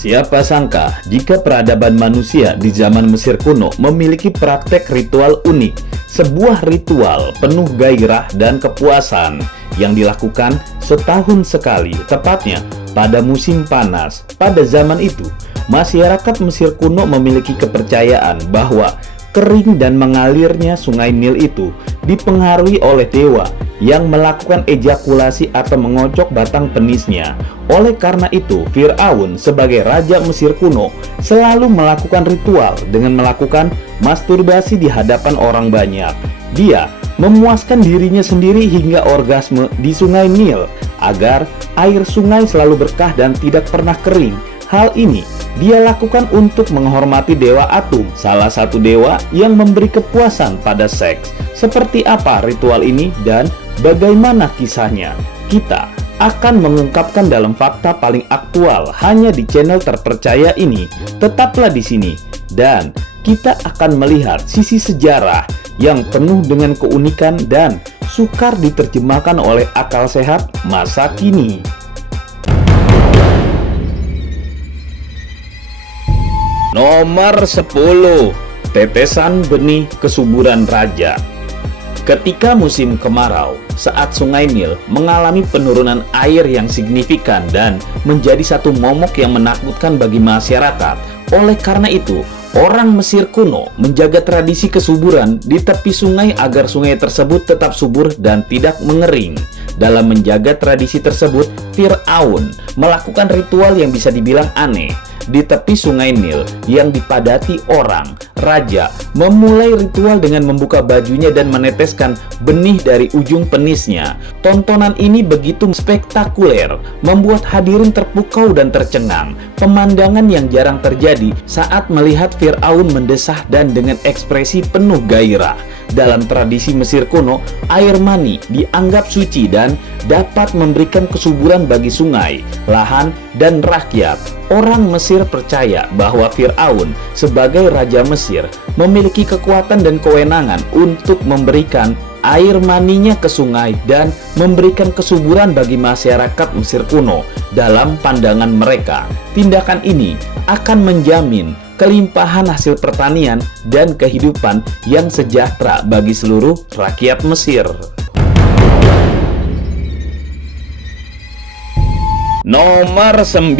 Siapa sangka jika peradaban manusia di zaman Mesir kuno memiliki praktek ritual unik, sebuah ritual penuh gairah dan kepuasan yang dilakukan setahun sekali, tepatnya pada musim panas. Pada zaman itu, masyarakat Mesir kuno memiliki kepercayaan bahwa kering dan mengalirnya sungai Nil itu dipengaruhi oleh dewa yang melakukan ejakulasi atau mengocok batang penisnya. Oleh karena itu, Fir'aun sebagai raja Mesir kuno selalu melakukan ritual dengan melakukan masturbasi di hadapan orang banyak. Dia memuaskan dirinya sendiri hingga orgasme di sungai Nil agar air sungai selalu berkah dan tidak pernah kering. Hal ini dia lakukan untuk menghormati dewa Atum, salah satu dewa yang memberi kepuasan pada seks. Seperti apa ritual ini dan bagaimana kisahnya? Kita akan mengungkapkan dalam fakta paling aktual hanya di channel terpercaya ini. Tetaplah di sini dan kita akan melihat sisi sejarah yang penuh dengan keunikan dan sukar diterjemahkan oleh akal sehat masa kini. Nomor 10. Tetesan benih kesuburan raja. Ketika musim kemarau, saat sungai Nil mengalami penurunan air yang signifikan dan menjadi satu momok yang menakutkan bagi masyarakat. Oleh karena itu, orang Mesir kuno menjaga tradisi kesuburan di tepi sungai agar sungai tersebut tetap subur dan tidak mengering. Dalam menjaga tradisi tersebut, Fir'aun melakukan ritual yang bisa dibilang aneh. Di tepi sungai Nil yang dipadati orang, raja memulai ritual dengan membuka bajunya dan meneteskan benih dari ujung penisnya. Tontonan ini begitu spektakuler, membuat hadirin terpukau dan tercengang. Pemandangan yang jarang terjadi saat melihat Fir'aun mendesah dan dengan ekspresi penuh gairah. Dalam tradisi Mesir kuno, air mani dianggap suci dan dapat memberikan kesuburan bagi sungai, lahan, dan rakyat. Orang Mesir percaya bahwa Fir'aun sebagai raja Mesir memiliki kekuatan dan kewenangan untuk memberikan air maninya ke sungai dan memberikan kesuburan bagi masyarakat Mesir kuno. Dalam pandangan mereka, tindakan ini akan menjamin kelimpahan hasil pertanian dan kehidupan yang sejahtera bagi seluruh rakyat Mesir. Nomor 9.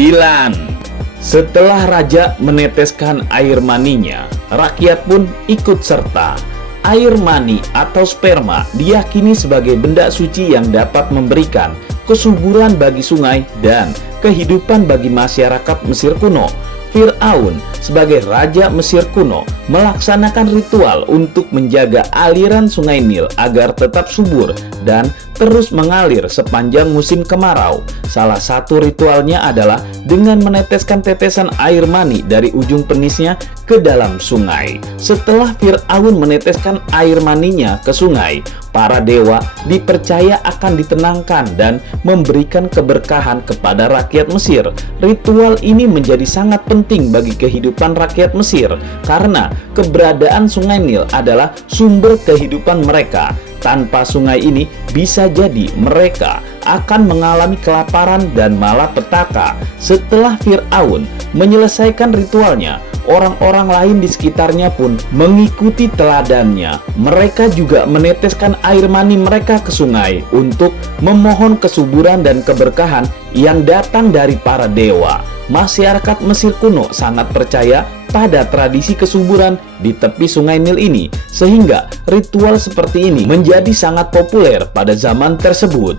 Setelah raja meneteskan air maninya, rakyat pun ikut serta. Air mani atau sperma diyakini sebagai benda suci yang dapat memberikan kesuburan bagi sungai dan kehidupan bagi masyarakat Mesir kuno. Fir'aun sebagai raja Mesir kuno melaksanakan ritual untuk menjaga aliran sungai Nil agar tetap subur dan terus mengalir sepanjang musim kemarau. Salah satu ritualnya adalah dengan meneteskan tetesan air mani dari ujung penisnya ke dalam sungai. Setelah Fir'aun meneteskan air maninya ke sungai, para dewa dipercaya akan ditenangkan dan memberikan keberkahan kepada rakyat Mesir. Ritual ini menjadi sangat penting bagi kehidupan rakyat Mesir karena keberadaan sungai Nil adalah sumber kehidupan mereka. Tanpa sungai ini, bisa jadi mereka akan mengalami kelaparan dan malapetaka. Setelah Fir'aun menyelesaikan ritualnya, orang-orang lain di sekitarnya pun mengikuti teladannya. Mereka juga meneteskan air mani mereka ke sungai untuk memohon kesuburan dan keberkahan yang datang dari para dewa. Masyarakat Mesir kuno sangat percaya pada tradisi kesuburan di tepi sungai Nil ini, sehingga ritual seperti ini menjadi sangat populer pada zaman tersebut.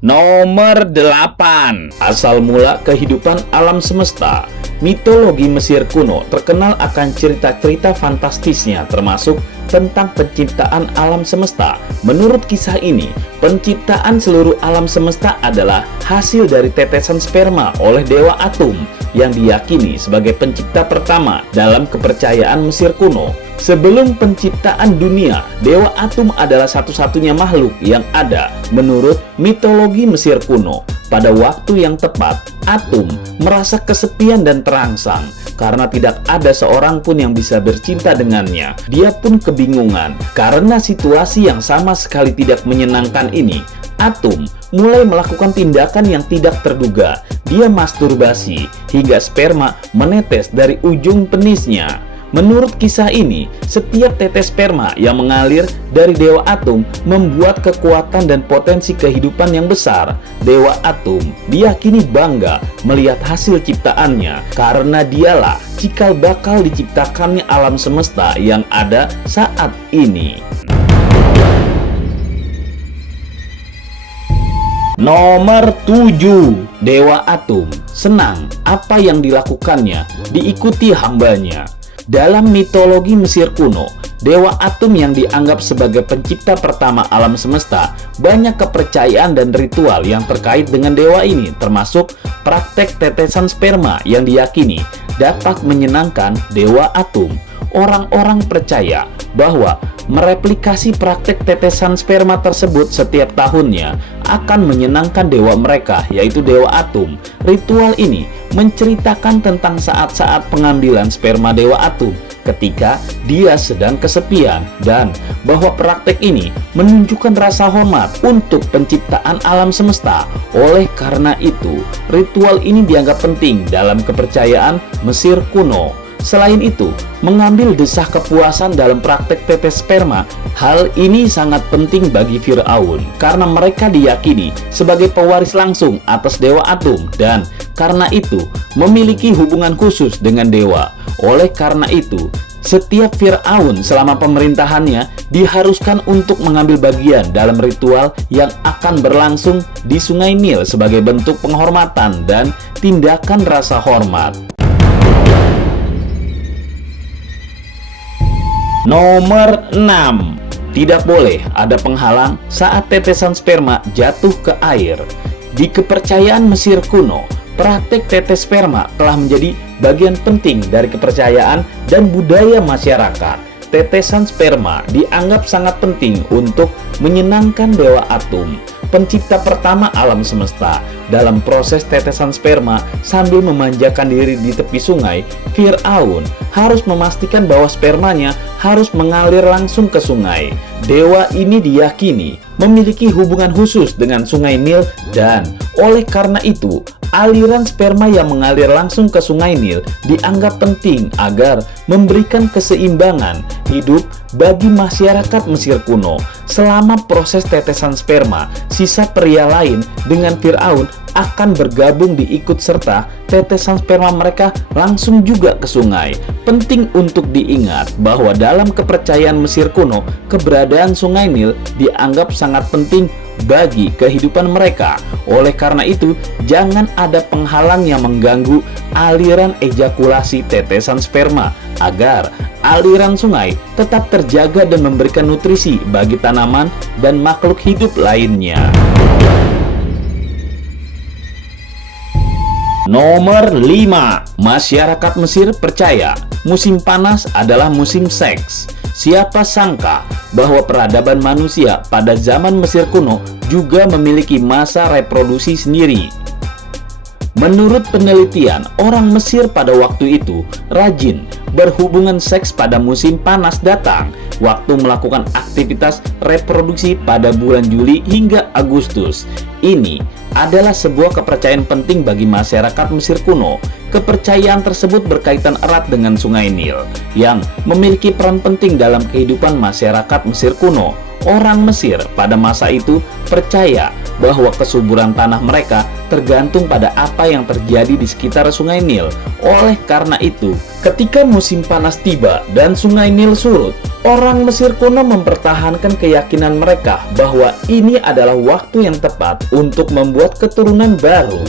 Nomor 8. Asal mula kehidupan alam semesta. Mitologi Mesir kuno terkenal akan cerita-cerita fantastisnya, termasuk tentang penciptaan alam semesta. Menurut kisah ini, penciptaan seluruh alam semesta adalah hasil dari tetesan sperma oleh dewa Atum yang diyakini sebagai pencipta pertama dalam kepercayaan Mesir kuno. Sebelum penciptaan dunia, dewa Atum adalah satu-satunya makhluk yang ada menurut mitologi Mesir kuno. Pada waktu yang tepat, Atum merasa kesepian dan terangsang karena tidak ada seorang pun yang bisa bercinta dengannya. Dia pun kebingungan karena situasi yang sama sekali tidak menyenangkan ini. Atum mulai melakukan tindakan yang tidak terduga. Dia masturbasi hingga sperma menetes dari ujung penisnya. Menurut kisah ini, setiap tetes sperma yang mengalir dari Dewa Atum membuat kekuatan dan potensi kehidupan yang besar. Dewa Atum diyakini bangga melihat hasil ciptaannya karena dialah cikal bakal diciptakannya alam semesta yang ada saat ini. Nomor 7. Dewa Atum senang apa yang dilakukannya diikuti hambanya. Dalam mitologi Mesir kuno, Dewa Atum yang dianggap sebagai pencipta pertama alam semesta, banyak kepercayaan dan ritual yang terkait dengan dewa ini, termasuk praktek tetesan sperma yang diyakini dapat menyenangkan Dewa Atum. Orang-orang percaya bahwa mereplikasi praktek tetesan sperma tersebut setiap tahunnya akan menyenangkan dewa mereka, yaitu Dewa Atum. Ritual ini menceritakan tentang saat-saat pengambilan sperma Dewa Atum ketika dia sedang kesepian, dan bahwa praktek ini menunjukkan rasa hormat untuk penciptaan alam semesta. Oleh karena itu, ritual ini dianggap penting dalam kepercayaan Mesir kuno. Selain itu, mengambil desah kepuasan dalam praktek tetes sperma, hal ini sangat penting bagi Fir'aun karena mereka diyakini sebagai pewaris langsung atas Dewa Atum dan karena itu memiliki hubungan khusus dengan dewa. Oleh karena itu, setiap Fir'aun selama pemerintahannya diharuskan untuk mengambil bagian dalam ritual yang akan berlangsung di Sungai Nil sebagai bentuk penghormatan dan tindakan rasa hormat. Nomor 6. Tidak boleh ada penghalang saat tetesan sperma jatuh ke air. Di kepercayaan Mesir kuno, praktek tetes sperma telah menjadi bagian penting dari kepercayaan dan budaya masyarakat. Tetesan sperma dianggap sangat penting untuk menyenangkan Dewa Atum, pencipta pertama alam semesta. Dalam proses tetesan sperma sambil memanjakan diri di tepi sungai, Fir'aun harus memastikan bahwa spermanya harus mengalir langsung ke sungai. Dewa ini diyakini memiliki hubungan khusus dengan Sungai Nil dan oleh karena itu, aliran sperma yang mengalir langsung ke Sungai Nil dianggap penting agar memberikan keseimbangan hidup bagi masyarakat Mesir kuno. Selama proses tetesan sperma, sisa pria lain dengan Fir'aun akan bergabung diikut serta tetesan sperma mereka langsung juga ke sungai. Penting untuk diingat bahwa dalam kepercayaan Mesir kuno, keberadaan Sungai Nil dianggap sangat penting bagi kehidupan mereka. Oleh karena itu, jangan ada penghalang yang mengganggu aliran ejakulasi tetesan sperma agar aliran sungai tetap terjaga dan memberikan nutrisi bagi tanaman dan makhluk hidup lainnya. Nomor 5. Masyarakat Mesir percaya musim panas adalah musim seks. Siapa sangka bahwa peradaban manusia pada zaman Mesir kuno juga memiliki masa reproduksi sendiri. Menurut penelitian, orang Mesir pada waktu itu rajin berhubungan seks pada musim panas datang, waktu melakukan aktivitas reproduksi pada bulan Juli hingga Agustus. Ini adalah sebuah kepercayaan penting bagi masyarakat Mesir kuno. Kepercayaan tersebut berkaitan erat dengan Sungai Nil yang memiliki peran penting dalam kehidupan masyarakat Mesir kuno. Orang Mesir pada masa itu percaya bahwa kesuburan tanah mereka tergantung pada apa yang terjadi di sekitar Sungai Nil. Oleh karena itu, ketika musim panas tiba dan Sungai Nil surut, orang Mesir kuno mempertahankan keyakinan mereka bahwa ini adalah waktu yang tepat untuk membuat keturunan baru.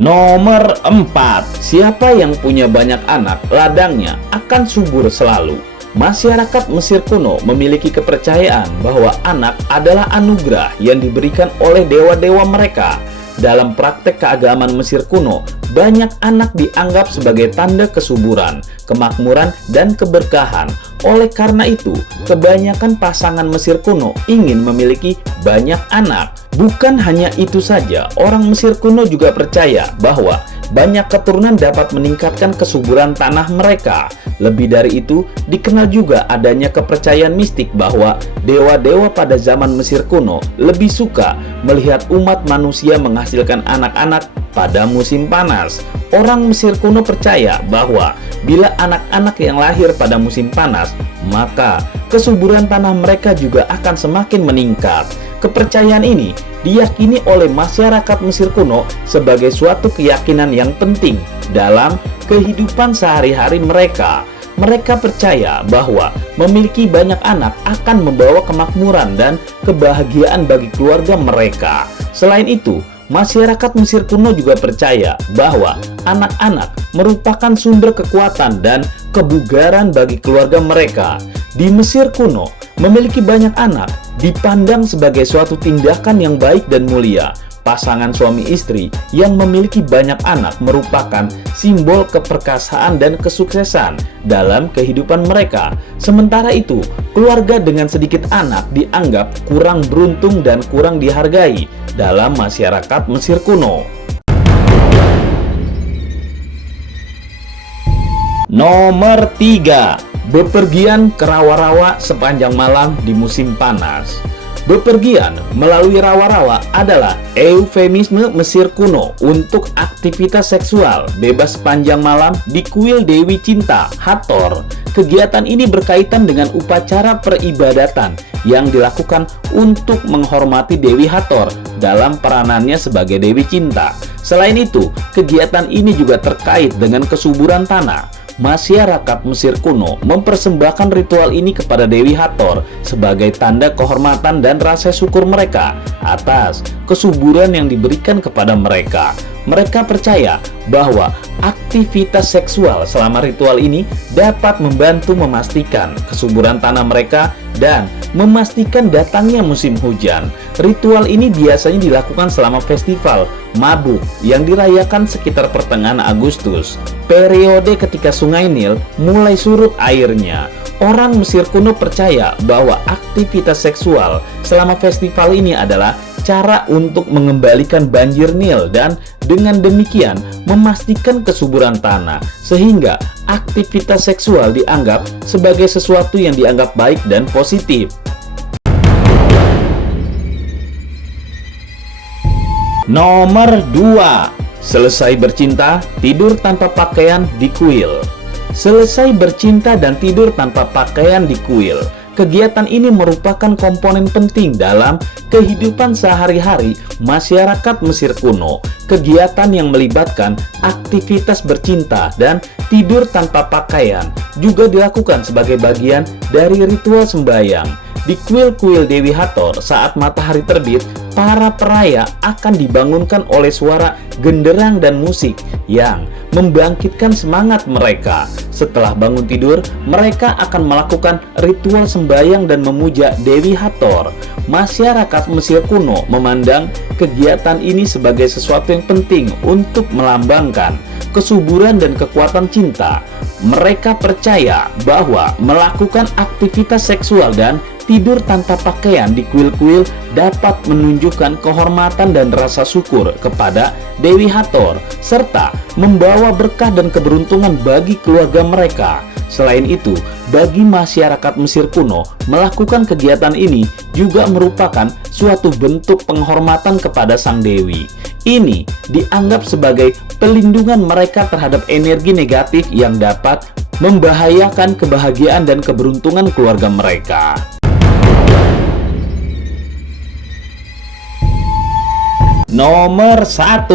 Nomor 4. Siapa yang punya banyak anak, ladangnya akan subur selalu. Masyarakat Mesir kuno memiliki kepercayaan bahwa anak adalah anugerah yang diberikan oleh dewa-dewa mereka. Dalam praktek keagamaan Mesir kuno, banyak anak dianggap sebagai tanda kesuburan, kemakmuran, dan keberkahan. Oleh karena itu, kebanyakan pasangan Mesir kuno ingin memiliki banyak anak. Bukan hanya itu saja, orang Mesir kuno juga percaya bahwa banyak keturunan dapat meningkatkan kesuburan tanah mereka. Lebih dari itu, dikenal juga adanya kepercayaan mistik bahwa dewa-dewa pada zaman Mesir kuno lebih suka melihat umat manusia menghasilkan anak-anak pada musim panas. Orang Mesir kuno percaya bahwa bila anak-anak yang lahir pada musim panas, maka kesuburan tanah mereka juga akan semakin meningkat. Kepercayaan ini diyakini oleh masyarakat Mesir kuno sebagai suatu keyakinan yang penting dalam kehidupan sehari-hari mereka. Mereka percaya bahwa memiliki banyak anak akan membawa kemakmuran dan kebahagiaan bagi keluarga mereka. Selain itu, masyarakat Mesir kuno juga percaya bahwa anak-anak merupakan sumber kekuatan dan kebugaran bagi keluarga mereka. Di Mesir kuno, memiliki banyak anak dipandang sebagai suatu tindakan yang baik dan mulia. Pasangan suami istri yang memiliki banyak anak merupakan simbol keperkasaan dan kesuksesan dalam kehidupan mereka. Sementara itu, keluarga dengan sedikit anak dianggap kurang beruntung dan kurang dihargai dalam masyarakat Mesir kuno. Nomor 3. Bepergian ke rawa-rawa sepanjang malam di musim panas. Bepergian melalui rawa-rawa adalah eufemisme Mesir kuno untuk aktivitas seksual bebas sepanjang malam di kuil Dewi Cinta, Hathor. Kegiatan ini berkaitan dengan upacara peribadatan yang dilakukan untuk menghormati Dewi Hathor dalam peranannya sebagai Dewi Cinta. Selain itu, kegiatan ini juga terkait dengan kesuburan tanah. Masyarakat Mesir kuno mempersembahkan ritual ini kepada Dewi Hathor sebagai tanda kehormatan dan rasa syukur mereka atas kesuburan yang diberikan kepada mereka. Mereka percaya bahwa aktivitas seksual selama ritual ini dapat membantu memastikan kesuburan tanah mereka dan memastikan datangnya musim hujan. Ritual ini biasanya dilakukan selama festival Mabuk yang dirayakan sekitar pertengahan Agustus, periode ketika Sungai Nil mulai surut airnya. Orang Mesir kuno percaya bahwa aktivitas seksual selama festival ini adalah cara untuk mengembalikan banjir Nil dan dengan demikian memastikan kesuburan tanah, sehingga aktivitas seksual dianggap sebagai sesuatu yang dianggap baik dan positif. Nomor 2. Selesai bercinta, tidur tanpa pakaian di kuil. Selesai bercinta dan tidur tanpa pakaian di kuil. Kegiatan ini merupakan komponen penting dalam kehidupan sehari-hari masyarakat Mesir kuno. Kegiatan yang melibatkan aktivitas bercinta dan tidur tanpa pakaian juga dilakukan sebagai bagian dari ritual sembahyang. Di kuil-kuil Dewi Hathor, saat matahari terbit, para peraya akan dibangunkan oleh suara genderang dan musik yang membangkitkan semangat mereka. Setelah bangun tidur, mereka akan melakukan ritual sembahyang dan memuja Dewi Hathor. Masyarakat Mesir kuno memandang kegiatan ini sebagai sesuatu yang penting untuk melambangkan kesuburan dan kekuatan cinta. Mereka percaya bahwa melakukan aktivitas seksual dan tidur tanpa pakaian di kuil-kuil dapat menunjukkan kehormatan dan rasa syukur kepada Dewi Hathor, serta membawa berkah dan keberuntungan bagi keluarga mereka. Selain itu, bagi masyarakat Mesir kuno, melakukan kegiatan ini juga merupakan suatu bentuk penghormatan kepada sang dewi. Ini dianggap sebagai pelindungan mereka terhadap energi negatif yang dapat membahayakan kebahagiaan dan keberuntungan keluarga mereka. Nomor 1.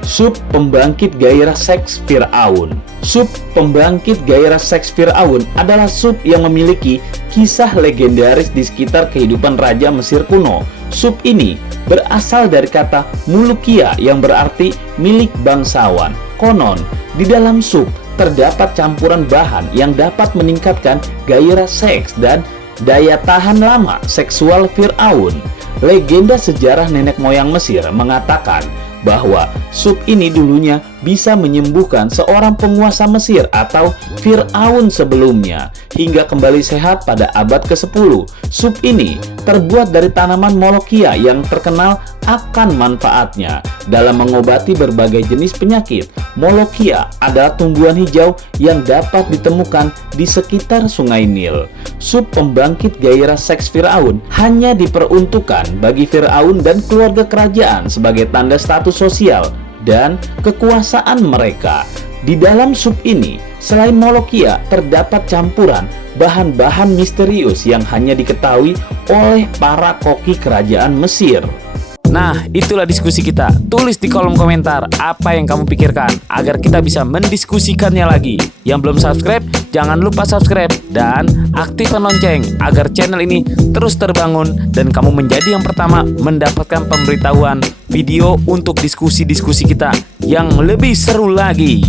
Sub pembangkit gairah seks Fir'aun. Sub pembangkit gairah seks Fir'aun adalah sub yang memiliki kisah legendaris di sekitar kehidupan Raja Mesir kuno. Sub ini berasal dari kata mulukia yang berarti milik bangsawan. Konon, di dalam sub terdapat campuran bahan yang dapat meningkatkan gairah seks dan daya tahan lama seksual Fir'aun. Legenda sejarah nenek moyang Mesir mengatakan bahwa sup ini dulunya bisa menyembuhkan seorang penguasa Mesir atau Fir'aun sebelumnya hingga kembali sehat pada abad ke-10. Sup ini terbuat dari tanaman Molokhia yang terkenal akan manfaatnya dalam mengobati berbagai jenis penyakit. Molokhia adalah tumbuhan hijau yang dapat ditemukan di sekitar Sungai Nil. Sup pembangkit gairah seks Fir'aun hanya diperuntukkan bagi Fir'aun dan keluarga kerajaan sebagai tanda status sosial dan kekuasaan mereka. Di dalam sup ini, selain Molokhia, terdapat campuran bahan-bahan misterius yang hanya diketahui oleh para koki kerajaan Mesir. Nah, itulah diskusi kita. Tulis di kolom komentar apa yang kamu pikirkan agar kita bisa mendiskusikannya lagi. Yang belum subscribe, jangan lupa subscribe dan aktifkan lonceng agar channel ini terus terbangun dan kamu menjadi yang pertama mendapatkan pemberitahuan video untuk diskusi-diskusi kita yang lebih seru lagi.